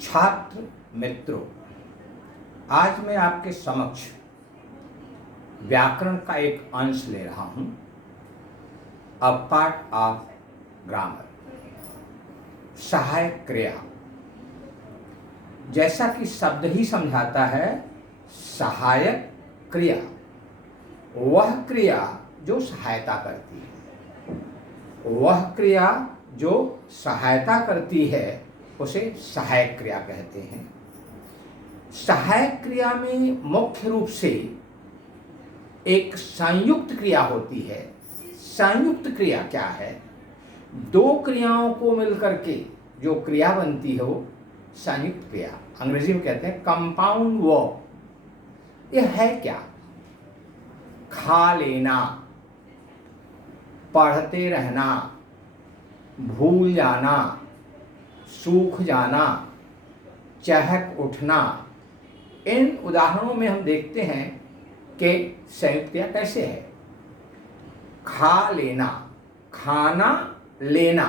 छात्र मित्रों, आज मैं आपके समक्ष व्याकरण का एक अंश ले रहा हूं, अ पार्ट ऑफ ग्रामर, सहायक क्रिया। जैसा कि शब्द ही समझाता है, सहायक क्रिया वह क्रिया जो सहायता करती है, वह क्रिया जो सहायता करती है उसे सहायक क्रिया कहते हैं। सहायक क्रिया में मुख्य रूप से एक संयुक्त क्रिया होती है। संयुक्त क्रिया क्या है? दो क्रियाओं को मिलकर के जो क्रिया बनती है वो संयुक्त क्रिया, अंग्रेजी में कहते हैं कंपाउंड वर्ब। यह है क्या? खा लेना, पढ़ते रहना, भूल जाना, सूख जाना, चहक उठना। इन उदाहरणों में हम देखते हैं कि संयुक्त क्रिया कैसे है। खा लेना, खाना, लेना,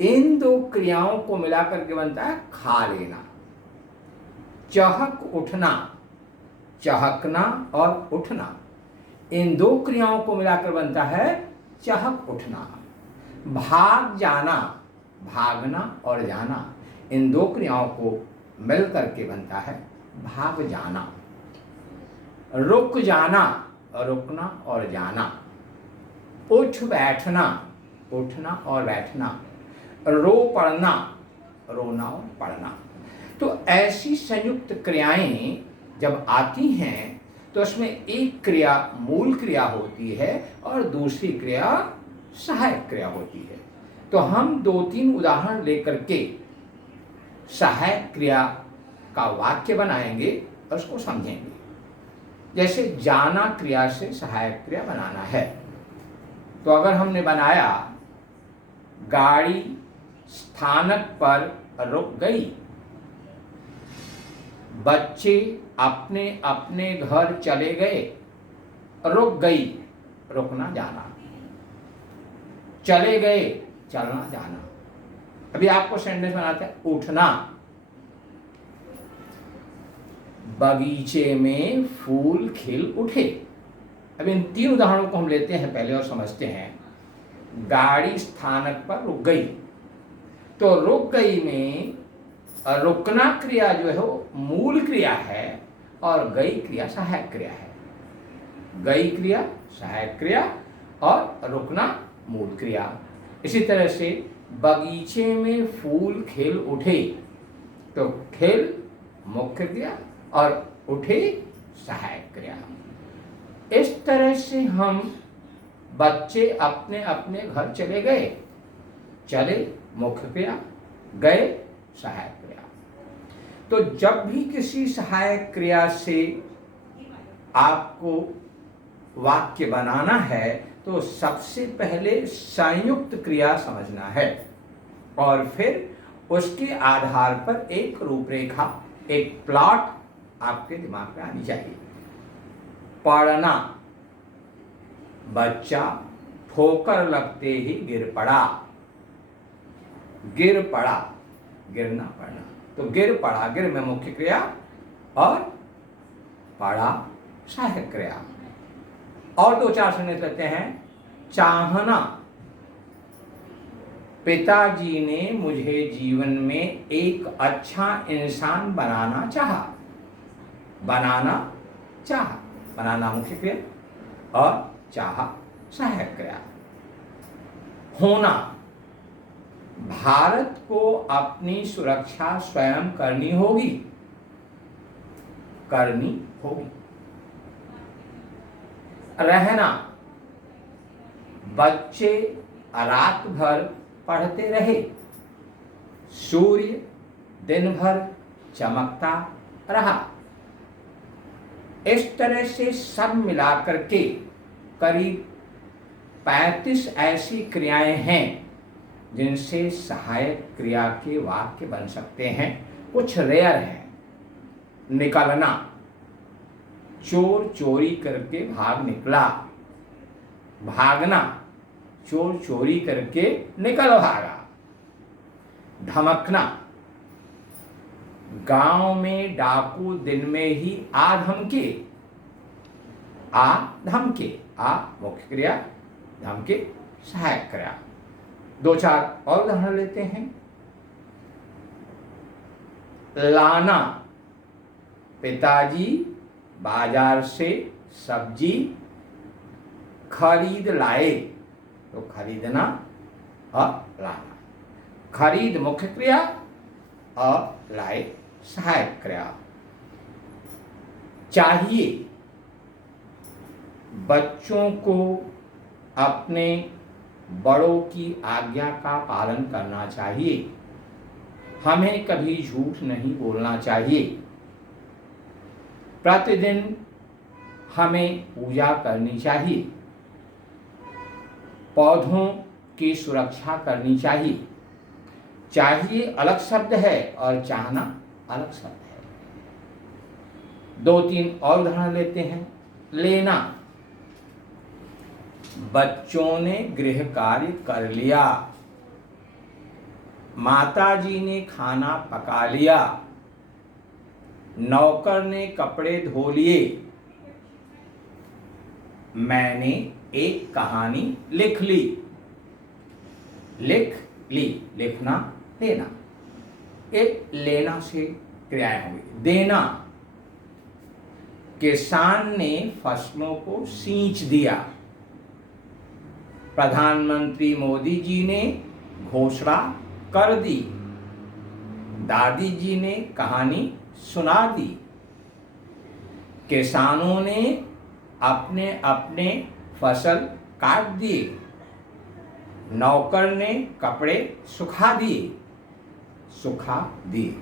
इन दो क्रियाओं को मिलाकर के बनता है खा लेना। चहक उठना, चहकना और उठना, इन दो क्रियाओं को मिलाकर बनता है चहक उठना। भाग जाना, भागना और जाना, इन दो क्रियाओं को मिल करके बनता है भाग जाना। रुक जाना, रुकना और जाना। उठ बैठना, उठना और बैठना। रो पढ़ना, रोना और पढ़ना। तो ऐसी संयुक्त क्रियाएं जब आती हैं तो उसमें एक क्रिया मूल क्रिया होती है और दूसरी क्रिया सहायक क्रिया होती है। तो हम दो तीन उदाहरण लेकर के सहायक क्रिया का वाक्य बनाएंगे और उसको समझेंगे। जैसे जाना क्रिया से सहायक क्रिया बनाना है, तो अगर हमने बनाया गाड़ी स्थानक पर रुक गई, बच्चे अपने अपने घर चले गए, रुक गई, रुकना जाना, चले गए, चलना जाना। अभी आपको सेंटेंस बनाते हैं। उठना, बगीचे में फूल खिल उठे। अब इन तीन उदाहरणों को हम लेते हैं पहले और समझते हैं। गाड़ी स्थानक पर रुक गई, तो रुक गई में रुकना क्रिया जो है वो मूल क्रिया है और गई क्रिया सहायक क्रिया है। गई क्रिया सहायक क्रिया और रुकना मूल क्रिया। इसी तरह से बगीचे में फूल खिल उठे, तो खिल मुख्य क्रिया और उठे सहायक क्रिया। इस तरह से हम बच्चे अपने अपने घर चले गए, चले मुख्य क्रिया, गए सहायक क्रिया। तो जब भी किसी सहायक क्रिया से आपको वाक्य बनाना है तो सबसे पहले संयुक्त क्रिया समझना है और फिर उसके आधार पर एक रूपरेखा, एक प्लॉट आपके दिमाग में आनी चाहिए। पढ़ना, बच्चा ठोकर लगते ही गिर पड़ा। गिर पड़ा, गिरना पड़ना, तो गिर पड़ा, गिर में मुख्य क्रिया और पड़ा सहायक क्रिया। और दो चार सुनने लेते हैं। चाहना, पिताजी ने मुझे जीवन में एक अच्छा इंसान बनाना चाहा। बनाना, चाहा, बनाना मुख्य क्रिया और चाहा सहायक क्रिया। होना, भारत को अपनी सुरक्षा स्वयं करनी होगी। करनी होगी। रहना, बच्चे रात भर पढ़ते रहे। सूर्य दिन भर चमकता रहा। इस तरह से सब मिलाकर के करीब 35 ऐसी क्रियाएं हैं जिनसे सहायक क्रिया के वाक्य बन सकते हैं। कुछ रेयर हैं। निकलना, चोर चोरी करके भाग निकला। भागना, चोर चोरी करके निकल भागा। धमकना, गांव में डाकू दिन में ही आ धमके। आ धमके, आ मुख्य क्रिया, धमके सहायक क्रिया। दो चार और उदाहरण लेते हैं। लाना, पिताजी बाजार से सब्जी खरीद लाए। तो खरीदना और लाना, खरीद मुख्य क्रिया और लाए सहायक क्रिया। चाहिए, बच्चों को अपने बड़ों की आज्ञा का पालन करना चाहिए। हमें कभी झूठ नहीं बोलना चाहिए। प्रतिदिन हमें पूजा करनी चाहिए। पौधों की सुरक्षा करनी चाहिए। चाहिए अलग शब्द है और चाहना अलग शब्द है। दो तीन और उदाहरण लेते हैं। लेना, बच्चों ने गृह कार्य कर लिया। माताजी ने खाना पका लिया। नौकर ने कपड़े धो लिए। मैंने एक कहानी लिख ली। लिख ली, लिखना, लेना। एक लेना से क्रियाएं होंगी। देना, किसान ने फसलों को सींच दिया। प्रधानमंत्री मोदी जी ने घोषणा कर दी। दादी जी ने कहानी सुना दी। किसानों ने अपने अपने फसल काट दिए। नौकर ने कपड़े सुखा दिए। सुखा दिए,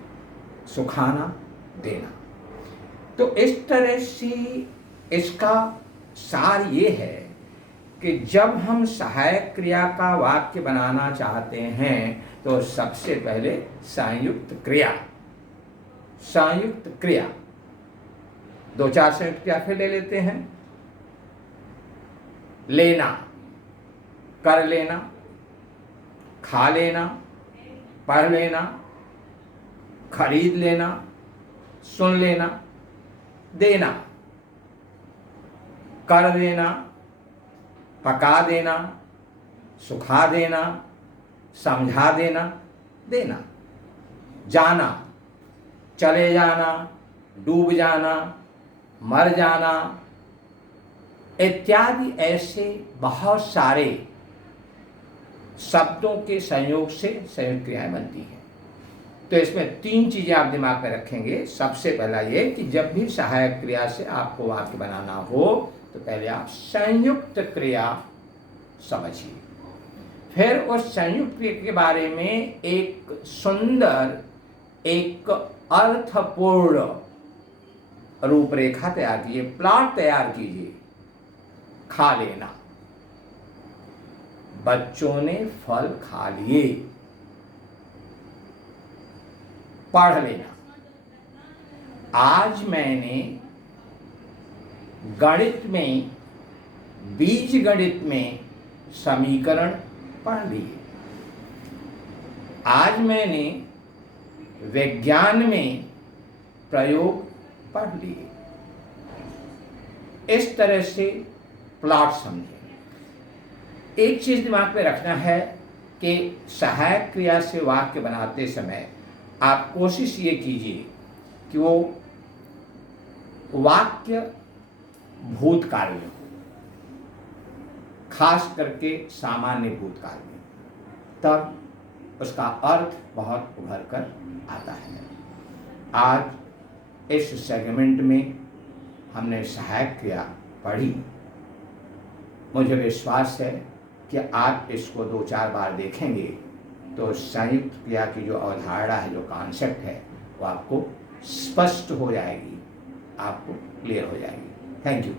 सुखाना, देना। तो इस तरह से इसका सार ये है कि जब हम सहायक क्रिया का वाक्य बनाना चाहते हैं तो सबसे पहले संयुक्त क्रिया, संयुक्त क्रिया। दो चार संयुक्त क्रिया फिर ले लेते हैं। लेना, कर लेना, खा लेना, पढ़ लेना, खरीद लेना, सुन लेना। देना, कर देना, पका देना, सुखा देना, समझा देना, देना। जाना, चले जाना, डूब जाना, मर जाना इत्यादि ऐसे बहुत सारे शब्दों के संयोग से संयुक्त क्रियाएं बनती हैं। तो इसमें तीन चीजें आप दिमाग में रखेंगे। सबसे पहला ये कि जब भी सहायक क्रिया से आपको वाक्य बनाना हो तो पहले आप संयुक्त क्रिया समझिए। फिर उस संयुक्त क्रिया के बारे में एक सुंदर, एक अर्थपूर्ण रूपरेखा तैयार कीजिए, प्लॉट तैयार कीजिए। खा लेना, बच्चों ने फल खा लिए। पढ़ लेना, आज मैंने गणित में, बीज गणित में समीकरण पढ़ लिए। आज मैंने विज्ञान में प्रयोग पढ़ लिए। इस तरह से प्लॉट समझें। एक चीज दिमाग में रखना है कि सहायक क्रिया से वाक्य बनाते समय आप कोशिश ये कीजिए कि वो वाक्य भूतकाल में हो, खास करके सामान्य भूतकाल में, तब उसका अर्थ बहुत उभर कर आता है। आज इस सेगमेंट में हमने सहायक क्रिया पढ़ी। मुझे विश्वास है कि आप इसको दो चार बार देखेंगे तो संयुक्त क्रिया की जो अवधारणा है, जो कॉन्सेप्ट है, वो आपको स्पष्ट हो जाएगी, आपको क्लियर हो जाएगी। Thank you.